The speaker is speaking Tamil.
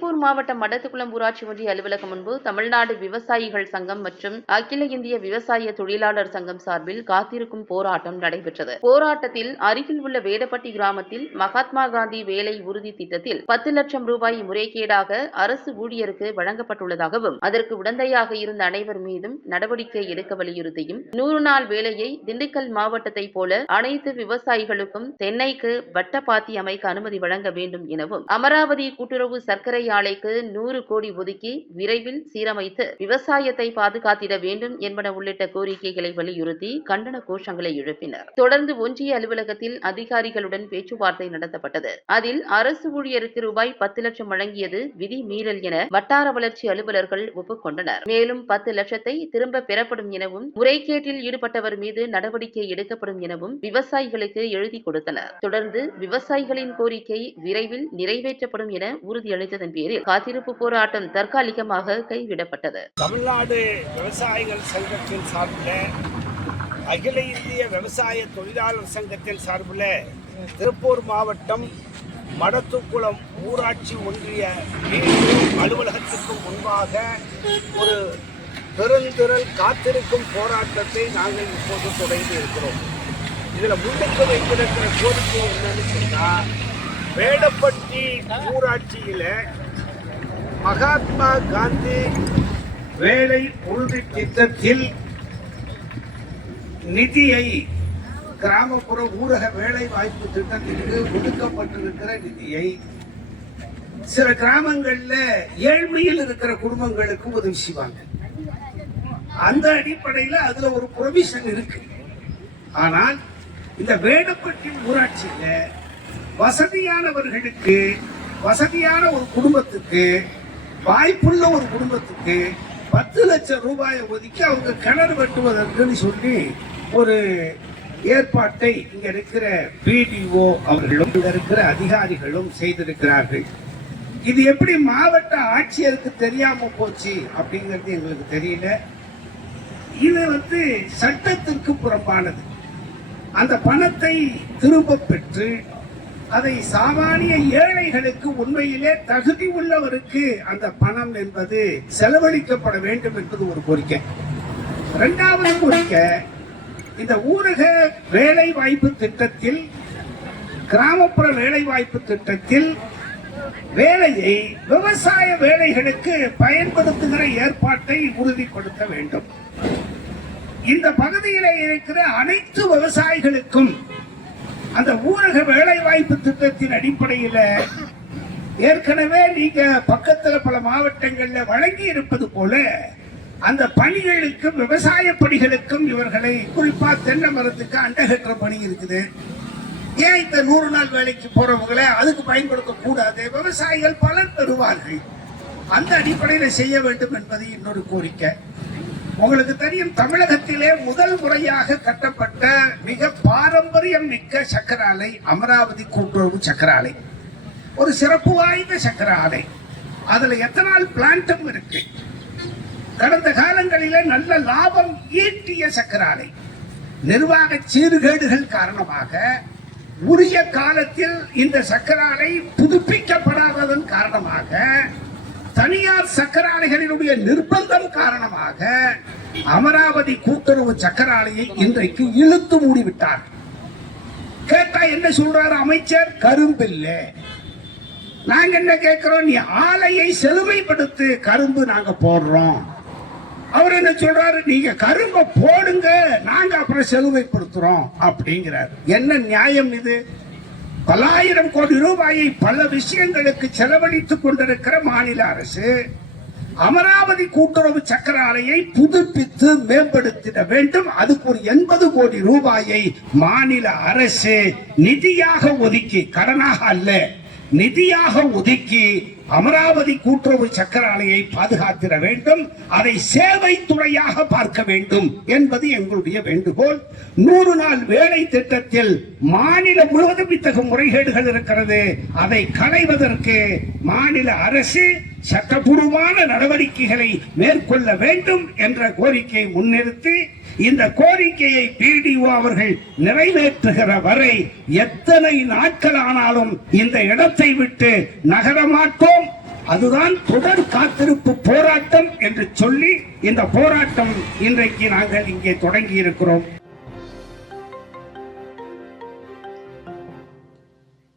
திருப்பூர் மாவட்டம் மடத்துக்குளம் ஊராட்சி ஒன்றிய அலுவலகம் முன்பு தமிழ்நாடு விவசாயிகள் சங்கம் மற்றும் அகில இந்திய விவசாய தொழிலாளர் சங்கம் சார்பில் காத்திருக்கும் போராட்டம் நடைபெற்றது. போராட்டத்தில் அருகில் உள்ள வேடப்பட்டி கிராமத்தில் மகாத்மா காந்தி வேலை உறுதி திட்டத்தில் பத்து லட்சம் ரூபாய் முறைகேடாக அரசு ஊழியருக்கு வழங்கப்பட்டுள்ளதாகவும் அதற்கு உடந்தையாக இருந்த அனைவர் மீதும் நடவடிக்கை எடுக்க வலியுறுத்தியும் நூறு நாள் வேலையை திண்டுக்கல் மாவட்டத்தை போல அனைத்து விவசாயிகளுக்கும் தென்னைக்கு வட்டப்பாத்தி அமைக்க அனுமதி வழங்க வேண்டும் எனவும் அமராவதி கூட்டுறவு சர்க்கரை ஆலைக்கு நூறு கோடி ஒதுக்கி விரைவில் சீரமைத்து விவசாயத்தை பாதுகாத்திட வேண்டும் என்பன உள்ளிட்ட கோரிக்கைகளை வலியுறுத்தி கண்டன கோஷங்களை எழுப்பினர். தொடர்ந்து ஒன்றிய அலுவலகத்தில் அதிகாரிகளுடன் பேச்சுவார்த்தை நடத்தப்பட்டது. அதில் அரசு ஊழியருக்கு ரூபாய் பத்து லட்சம் வழங்கியது விதி மீறல் என வட்டார வளர்ச்சி அலுவலர்கள் ஒப்புக்கொண்டனர். மேலும் பத்து லட்சத்தை திரும்ப பெறப்படும் எனவும் முறைகேட்டில் ஈடுபட்டவர் மீது நடவடிக்கை எடுக்கப்படும் எனவும் விவசாயிகளுக்கு எழுதி கொடுத்தனர். தொடர்ந்து விவசாயிகளின் கோரிக்கை விரைவில் நிறைவேற்றப்படும் என உறுதியளித்ததன் பேரில் காத்திருப்பு போராட்டம் தற்காலிகமாக கைவிடப்பட்டது. தமிழ்நாடு விவசாயிகள் சங்கத்தின் சார்பில் அகில இந்திய விவசாய தொழிலாளர் சங்கத்தின் சார்பில் திருப்பூர் மாவட்டம் மடத்துக்குளம் ஊராட்சி ஒன்றிய அலுவலகத்துக்கு முன்பாக ஒரு பெருந்திரள் காத்திருக்கும் போராட்டத்தை நாங்கள் இப்போது தொடங்கி இருக்கிறோம். இதில் முன்னுக்கு வைத்திருக்கிற கோரிக்கை என்னன்னு சொன்னால் வேடப்பட்டி ஊராட்சியில் மகாத்மா காந்தி வேலை உறுதி திட்டத்தில் நிதியை கிராமப்புற ஊரக வேலை வாய்ப்பு திட்டத்திற்கு ஒதுக்கப்பட்டிருக்கிற நிதியை சில கிராமங்கள்ல ஏழ்மையில் இருக்கிற குடும்பங்களுக்கு உதவி செய்வாங்க. அந்த அடிப்படையில் அதுல ஒரு ப்ரொவிஷன் இருக்கு. ஆனால் இந்த வேடப்பட்டி ஊராட்சியில வசதியானவர்களுக்கு வசதியான ஒரு குடும்பத்துக்கு வாய்ப்புள்ள ஒரு குடும்பத்துக்கு பத்து லட்சம் ரூபாயை ஒதுக்கி அவங்க கிணறு வெட்டுவதற்குன்னு சொல்லி ஒரு ஏற்பாட்டை இங்க இருக்கிற பிடிஓ அவர்களும் இங்க இருக்கிற அதிகாரிகளும் செய்திருக்கிறார்கள். இது எப்படி மாவட்ட ஆட்சியருக்கு தெரியாம போச்சு அப்படிங்கிறது எங்களுக்கு தெரியல. இது வந்து சட்டத்திற்கு புறம்பானது. அந்த பணத்தை திரும்ப பெற்று அதை சாமானிய ஏழைகளுக்கு உண்மையிலே தகுதி உள்ளவருக்கு அந்த பணம் என்பது செலவழிக்கப்பட வேண்டும் என்பது ஒரு கோரிக்கை. இரண்டாவது கோரிக்கை இந்த ஊரக வேலை வாய்ப்பு திட்டத்தில் கிராமப்புற வேலை வாய்ப்பு திட்டத்தில் வேலையை விவசாய வேலைகளுக்கு பயன்படுத்துகிற ஏற்பாட்டை உறுதிப்படுத்த வேண்டும். இந்த பகுதியில இருக்கிற அனைத்து விவசாயிகளுக்கும் அந்த ஊரக வேலை வாய்ப்பு திட்டத்தின் அடிப்படையில் ஏற்கனவே நீங்க பக்கத்துல பல மாவட்டங்கள்ல வழங்கி இருப்பது போல அந்த பணிகளுக்கும் விவசாய பணிகளுக்கும் இவர்களை குறிப்பா தென்னை மரத்துக்கு அண்டகற்ற பணி இருக்குது. ஏன் இந்த நூறு நாள் வேலைக்கு போறவங்களை அதுக்கு பயன்படுத்த கூடாது? விவசாயிகள் பலன் பெறுவார்கள் அந்த அடிப்படையில் செய்ய வேண்டும் என்பது இன்னொரு கோரிக்கை. உங்களுக்கு தெரியும் தமிழகத்திலே முதல் முறையாக கட்டப்பட்ட மிக பாரம்பரியம் மிக்க சக்கர ஆலை அமராவதி கூட்டுறவு சக்கர ஆலை ஒரு சிறப்பு வாய்ந்த சக்கர ஆலை அதுல எத்தனால் பிளான்ட்டும் இருக்கு. கடந்த காலங்களில நல்ல லாபம் ஈட்டிய சக்கர ஆலை நிர்வாக சீர்கேடுகள் காரணமாக உரிய காலத்தில் இந்த சக்கர ஆலை புதுப்பிக்கப்படாததன் காரணமாக தனியார் சக்கர ஆலைகளினுடைய நிர்பந்தம் காரணமாக அமராவதி கூட்டுறவு சக்கர ஆலையை இன்றைக்கு இழுத்து மூடிவிட்டார். கேட்டா என்ன சொல்றாரு அமைச்சர்? கரும்பில்லை. நாங்க என்ன கேட்கிறோம்? நீ ஆலையை செழுமைப்படுத்து கரும்பு நாங்க போடுறோம். அவர் என்ன சொல்றாரு? நீங்க கரும்பை போடுங்க நாங்க அப்புறம் செழுமைப்படுத்துறோம் அப்படிங்கிறார். என்ன நியாயம் இது? பல்லாயிரம் கோடி ரூபாயை பல விஷயங்களுக்கு செலவழித்துக் கொண்டிருக்கிற மாநில அரசு அமராவதி கூட்டுறவு சக்கர ஆலையை புதுப்பித்து மேம்படுத்திட வேண்டும். அதுக்கு ஒரு எண்பது கோடி ரூபாயை மாநில அரசு நிதியாக ஒதுக்கி கடனாக அல்ல நிதியாக ஒதுக்கி அமராவதி கூட்டுறவு சக்கர ஆலையை பாதுகாத்திட வேண்டும். அதை சேவை துறையாக பார்க்க வேண்டும் என்பது எங்களுடைய வேண்டுகோள். நூறு நாள் வேலை திட்டத்தில் மாநிலம் முழுவதும் இத்தகைய முறைகேடுகள் இருக்கிறது. அதை களைவதற்கு மாநில அரசு சட்டபூர்வமான நடவடிக்கைகளை மேற்கொள்ள வேண்டும் என்ற கோரிக்கையை முன்னிறுத்தி இந்த கோரிக்கையை பிடிஓ அவர்கள் நிறைவேற்றுகிற வரை எத்தனை நாட்கள் ஆனாலும் இந்த இடத்தை விட்டு நகர மாட்டோம். அதுதான் தொடர் காத்திருப்பு போராட்டம் என்று சொல்லி இந்த போராட்டம் இன்றைக்கு நாங்கள் இங்கே தொடங்கி இருக்கிறோம்